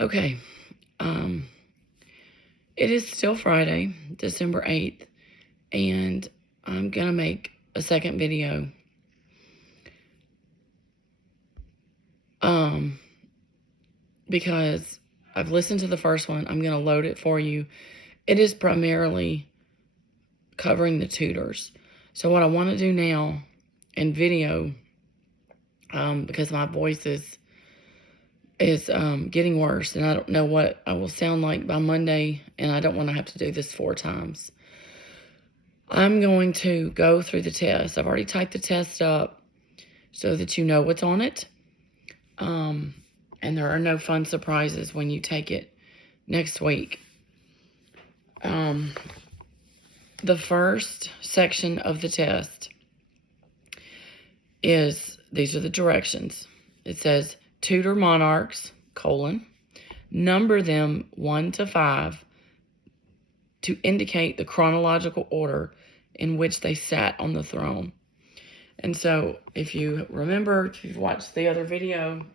Okay. It is still Friday, December 8th, and I'm going to make a second video. Because I've listened to the first one. I'm going to load it for you. It is primarily covering the tutors. So what I want to do now in video, because my voice is getting worse, and I don't know what I will sound like by Monday, and I don't want to have to do this 4 times. I'm going to go through the test. I've already typed the test up so that you know what's on it. And there are no fun surprises when you take it next week. The first section of the test is, these are the directions. It says, tutor monarchs, number them 1 to 5 to indicate the chronological order in which they sat on the throne. And so, if you remember, if you've watched the other video,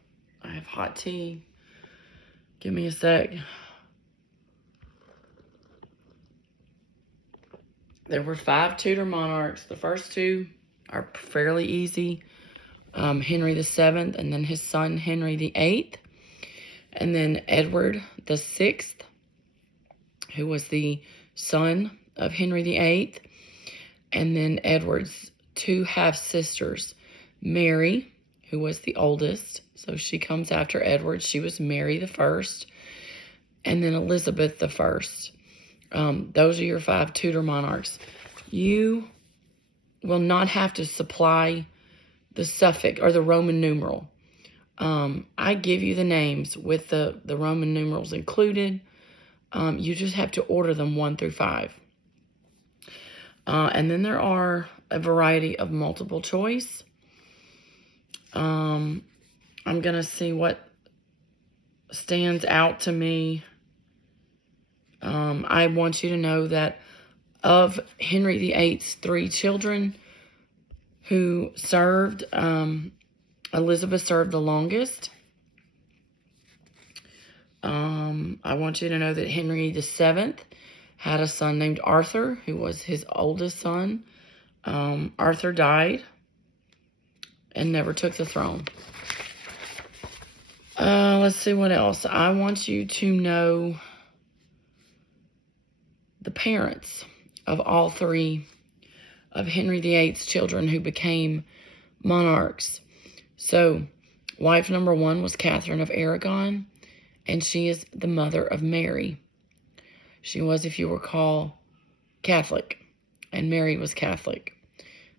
I have hot tea. Give me a sec. There were 5 tutor monarchs. The first 2 are fairly easy. Henry VII, and then his son Henry VIII, and then Edward VI, who was the son of Henry VIII, and then Edward's 2 half-sisters, Mary, who was the oldest, so she comes after Edward. She was Mary the First, and then Elizabeth the First. Those are your 5 tutor monarchs. You will not have to supply the suffix or the Roman numeral. I give you the names with the Roman numerals included. You just have to order them 1 through 5. And then there are a variety of multiple choice. I'm going to see what stands out to me. I want you to know that of Henry VIII's 3 children who served, Elizabeth served the longest. I want you to know that Henry VII had a son named Arthur, who was his oldest son. Arthur died and never took the throne. Let's see what else. I want you to know the parents of all 3 of Henry VIII's children who became monarchs. So, wife number 1 was Catherine of Aragon, and she is the mother of Mary. She was, if you recall, Catholic, and Mary was Catholic.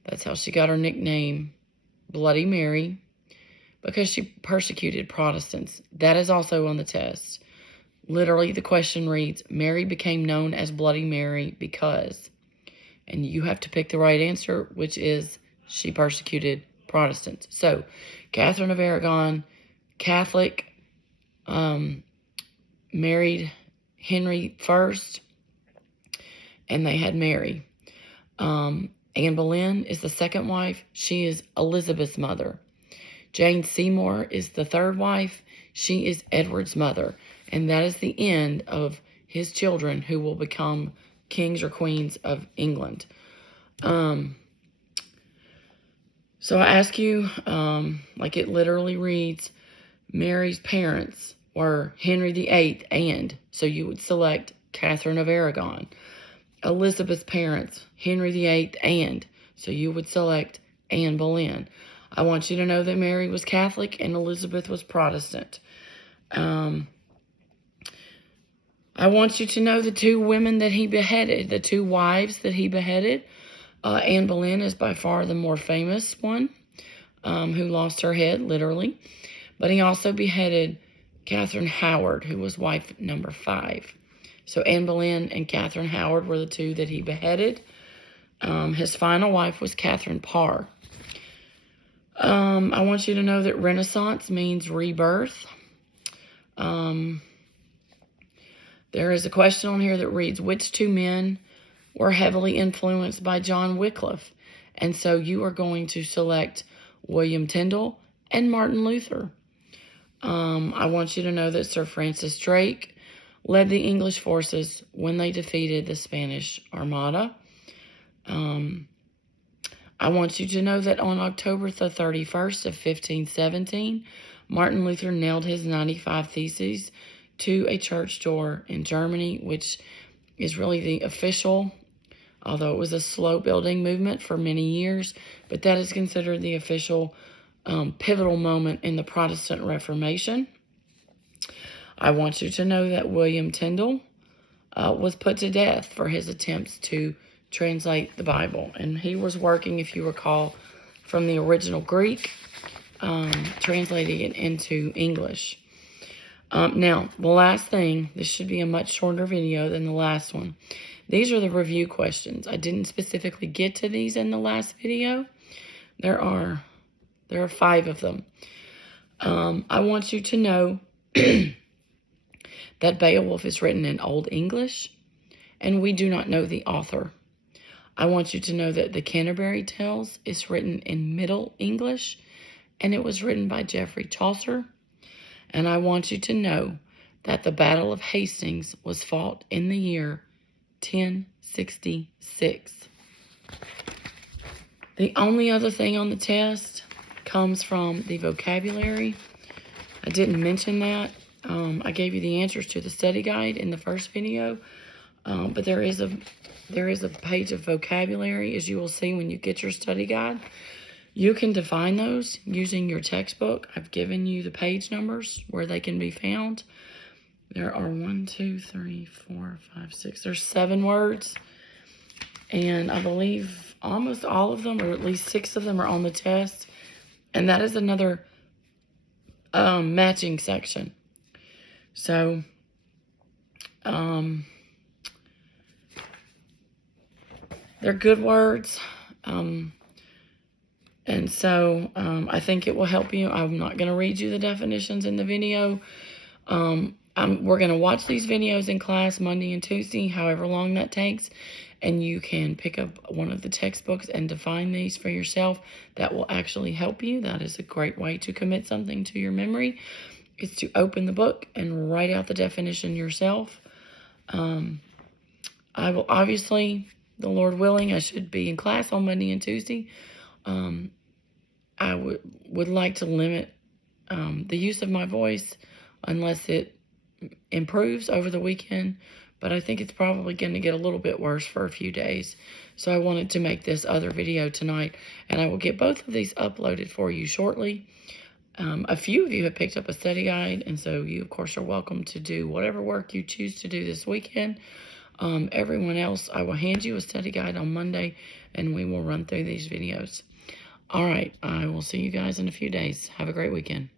That's how she got her nickname, Bloody Mary, because she persecuted Protestants. That is also on the test. Literally, the question reads, Mary became known as Bloody Mary because, and you have to pick the right answer, which is she persecuted Protestants. So, Catherine of Aragon, Catholic, married Henry I, and they had Mary. Anne Boleyn is the second wife. She is Elizabeth's mother. Jane Seymour is the third wife. She is Edward's mother. And that is the end of his children who will become kings or queens of England. So I ask you, like it literally reads, Mary's parents were Henry VIII and, so you would select Catherine of Aragon. Elizabeth's parents, Henry VIII and, so you would select Anne Boleyn. I want you to know that Mary was Catholic and Elizabeth was Protestant. I want you to know the 2 women that he beheaded, the 2 wives that he beheaded. Anne Boleyn is by far the more famous one, who lost her head, literally. But he also beheaded Catherine Howard, who was wife number 5. So Anne Boleyn and Catherine Howard were the 2 that he beheaded. His final wife was Catherine Parr. I want you to know that Renaissance means rebirth. There is a question on here that reads, which 2 men were heavily influenced by John Wycliffe? And so you are going to select William Tyndale and Martin Luther. I want you to know that Sir Francis Drake led the English forces when they defeated the Spanish Armada. I want you to know that on October the 31st of 1517, Martin Luther nailed his 95 Theses to a church door in Germany, which is really the official, although it was a slow building movement for many years, but that is considered the official pivotal moment in the Protestant Reformation. I want you to know that William Tyndale was put to death for his attempts to translate the Bible. And he was working, if you recall, from the original Greek, translating it into English. Now, the last thing, this should be a much shorter video than the last one. These are the review questions. I didn't specifically get to these in the last video. There are 5 of them. I want you to know that Beowulf is written in Old English, and we do not know the author. I want you to know that the Canterbury Tales is written in Middle English, and it was written by Geoffrey Chaucer. And I want you to know that the Battle of Hastings was fought in the year 1066. The only other thing on the test comes from the vocabulary. I didn't mention that. I gave you the answers to the study guide in the first video, but there is a page of vocabulary, as you will see when you get your study guide. You can define those using your textbook. I've given you the page numbers where they can be found. There are 1, 2, 3, 4, 5, 6. There's 7 words, and I believe almost all of them, or at least 6 of them, are on the test. And that is another matching section. So, they're good words. And so I think it will help you. I'm not going to read you the definitions in the video. We're going to watch these videos in class Monday and Tuesday, however long that takes. And you can pick up one of the textbooks and define these for yourself. That will actually help you. That is a great way to commit something to your memory. It's to open the book and write out the definition yourself. I will obviously, the Lord willing, I should be in class on Monday and Tuesday. I would like to limit the use of my voice unless it improves over the weekend. But I think it's probably going to get a little bit worse for a few days. So I wanted to make this other video tonight. And I will get both of these uploaded for you shortly. A few of you have picked up a study guide. And so you, of course, are welcome to do whatever work you choose to do this weekend. Everyone else, I will hand you a study guide on Monday. And we will run through these videos. All right. I will see you guys in a few days. Have a great weekend.